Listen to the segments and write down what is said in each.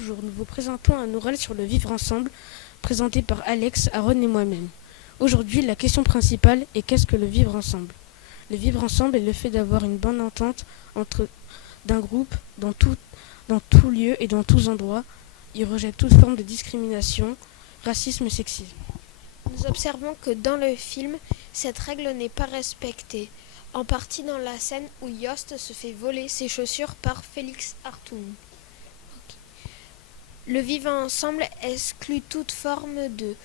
Bonjour, nous vous présentons un oral sur le vivre ensemble, présenté par Alex, Aaron et moi-même. Aujourd'hui, la question principale est qu'est-ce que le vivre ensemble? Le vivre ensemble est le fait d'avoir une bonne entente d'un groupe dans tout lieu et dans tous endroits. Il rejette toute forme de discrimination, racisme et sexisme. Nous observons que dans le film, cette règle n'est pas respectée, en partie dans la scène où Yost se fait voler ses chaussures par Félix Hartung. Le vivre ensemble exclut toute forme de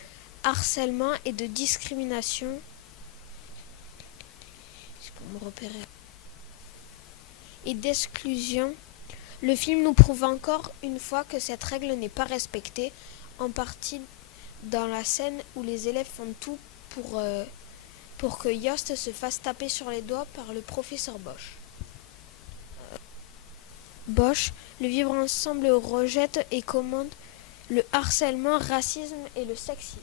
harcèlement et de discrimination. Et d'exclusion. Le film nous prouve encore une fois que cette règle n'est pas respectée, en partie dans la scène où les élèves font tout pour que Yost se fasse taper sur les doigts par le professeur Bosch. Bosch, le vivre ensemble rejette et commande le harcèlement, racisme et le sexisme.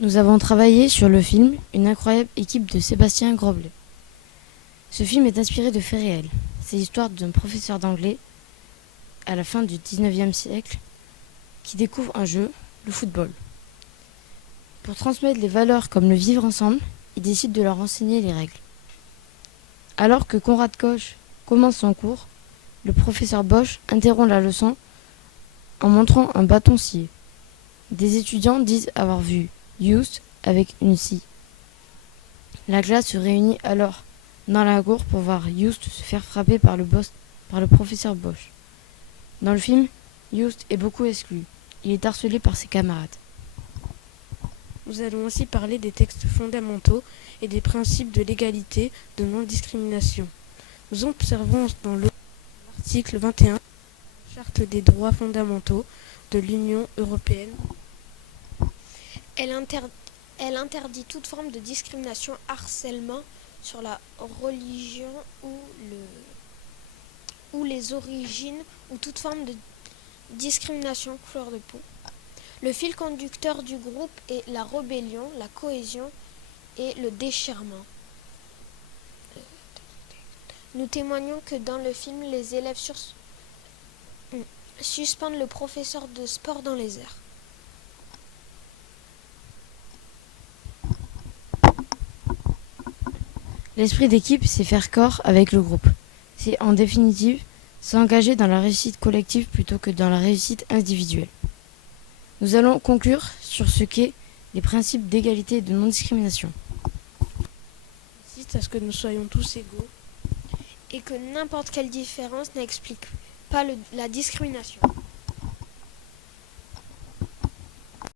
Nous avons travaillé sur le film Une incroyable équipe de Sébastien Groblet. Ce film est inspiré de faits réels. C'est l'histoire d'un professeur d'anglais à la fin du 19e siècle qui découvre un jeu, le football. Pour transmettre les valeurs comme le vivre ensemble, il décide de leur enseigner les règles. Alors que Conrad Koch commence son cours, le professeur Bosch interrompt la leçon en montrant un bâton scié. Des étudiants disent avoir vu Yost avec une scie. La classe se réunit alors dans la cour pour voir Yost se faire frapper par le professeur Bosch. Dans le film, Yost est beaucoup exclu. Il est harcelé par ses camarades. Nous allons aussi parler des textes fondamentaux et des principes de l'égalité, de non-discrimination. Nous observons dans l'article 21 de la Charte des droits fondamentaux de l'Union européenne. Elle interdit toute forme de discrimination, harcèlement sur la religion ou les origines ou toute forme de discrimination couleur de peau. Le fil conducteur du groupe est la rébellion, la cohésion et le déchirement. Nous témoignons que dans le film, les élèves suspendent le professeur de sport dans les airs. L'esprit d'équipe, c'est faire corps avec le groupe. C'est en définitive s'engager dans la réussite collective plutôt que dans la réussite individuelle. Nous allons conclure sur ce qu'est les principes d'égalité et de non-discrimination. Insiste à ce que nous soyons tous égaux. Et que n'importe quelle différence n'explique pas la discrimination.